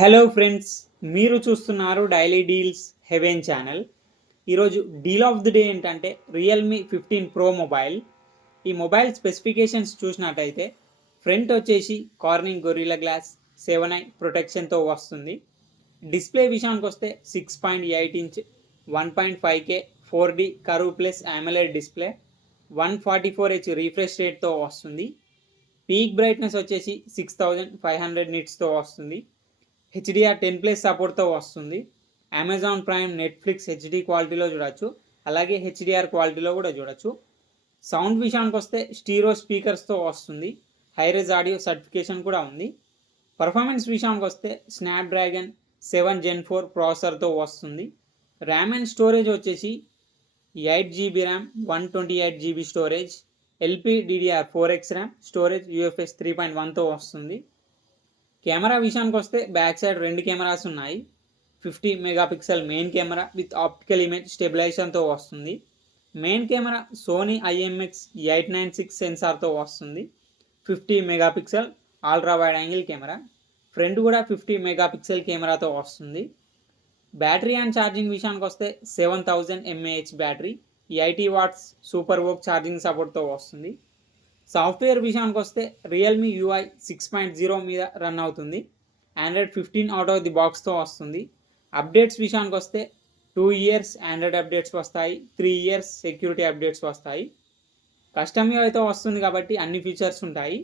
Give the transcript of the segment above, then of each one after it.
Hello friends, మీరు చూస్తున్నారు daily deals heaven channel. ఈరోజు డీల్ ఆఫ్ ది డే ఏంటంటే రియల్మీ 15 ప్రో మొబైల్. ఈ మొబైల్ స్పెసిఫికేషన్స్ చూసినట్టయితే ఫ్రంట్ వచ్చేసి కార్నింగ్ గొరిల్లా గ్లాస్ 7i ప్రొటెక్షన్తో వస్తుంది. డిస్ప్లే విషయానికి వస్తే 6.8 inch 1.5K 4D curve plus AMOLED display 144Hz refresh రేట్తో వస్తుంది. పీక్ బ్రైట్నెస్ వచ్చేసి 6500 నిట్స్తో వస్తుంది. HDR 10+ సపోర్ట్తో వస్తుంది. అమెజాన్ ప్రైమ్, నెట్ఫ్లిక్స్ హెచ్డి క్వాలిటీలో చూడొచ్చు, అలాగే HDR క్వాలిటీలో కూడా చూడొచ్చు. సౌండ్ విషయానికి వస్తే స్టీరో స్పీకర్స్తో వస్తుంది. హైరేజ్ ఆడియో సర్టిఫికేషన్ కూడా ఉంది. పర్ఫార్మెన్స్ విషయానికి వస్తే స్నాప్డ్రాగన్ 7 Gen 4 ప్రాసెసర్తో వస్తుంది. ర్యామ్ అండ్ స్టోరేజ్ వచ్చేసి 8GB RAM, 128GB storage, LPDDR4X RAM, storage UFS 3.1తో వస్తుంది. కెమెరా విషయానికి వస్తే బ్యాక్ సైడ్ 2 కెమెరాస్ ఉన్నాయి. 50 megapixel main camera with optical image స్టెబిలైజేషన్తో వస్తుంది. మెయిన్ కెమెరా సోనీ IMX896 సెన్సార్తో వస్తుంది. 50 megapixel ultra wide angle camera. Front కూడా 50 మెగాపిక్సెల్ కెమెరాతో వస్తుంది. బ్యాటరీ అండ్ ఛార్జింగ్ విషయానికి వస్తే 7000 mAh battery, 80 watts super VOOC charging సపోర్ట్తో వస్తుంది. సాఫ్ట్వేర్ విషయానికి వస్తే రియల్మీ UI 6.0 మీద రన్ అవుతుంది. ఆండ్రాయిడ్ 15 అవుట్ ఆఫ్ ది బాక్స్తో వస్తుంది. అప్డేట్స్ విషయానికి వస్తే 2 years ఆండ్రాయిడ్ అప్డేట్స్ వస్తాయి, 3 years సెక్యూరిటీ అప్డేట్స్ వస్తాయి. కస్టమ్ అయితే వస్తుంది కాబట్టి అన్ని ఫీచర్స్ ఉంటాయి.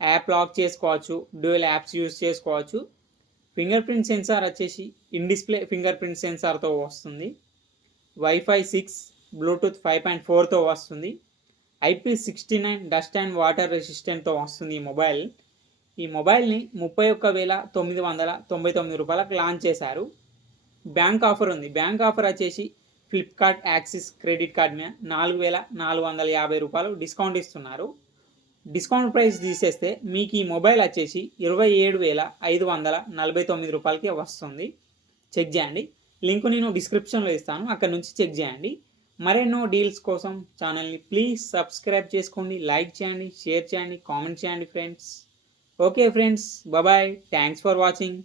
యాప్ లాక్ చేసుకోవచ్చు, డ్యూయల్ యాప్స్ యూజ్ చేసుకోవచ్చు. ఫింగర్ ప్రింట్ సెన్సార్ వచ్చేసి ఇన్ డిస్ప్లే ఫింగర్ ప్రింట్ సెన్సార్తో వస్తుంది. వైఫై 6, బ్లూటూత్ 5.4తో వస్తుంది. IP69 డస్ట్ అండ్ వాటర్ రెసిస్టెంట్తో వస్తుంది ఈ మొబైల్ని 31,999 రూపాయలకు లాంచ్ చేశారు. బ్యాంక్ ఆఫర్ ఉంది. బ్యాంక్ ఆఫర్ వచ్చేసి ఫ్లిప్కార్ట్ యాక్సిస్ క్రెడిట్ కార్డ్ మీద 4,450 రూపాయలు డిస్కౌంట్ ఇస్తున్నారు. డిస్కౌంట్ ప్రైస్ తీసేస్తే మీకు ఈ మొబైల్ వచ్చేసి 27,549 రూపాయలకి వస్తుంది. చెక్ చేయండి. లింక్ నేను డిస్క్రిప్షన్లో ఇస్తాను, అక్కడ నుంచి చెక్ చేయండి. మరెన్నో డీల్స్ కోసం ఛానల్ని ప్లీజ్ సబ్స్క్రైబ్ చేసుకోండి, లైక్ చేయండి, షేర్ చేయండి, కామెంట్ చేయండి friends. Okay friends, bye, thanks for watching.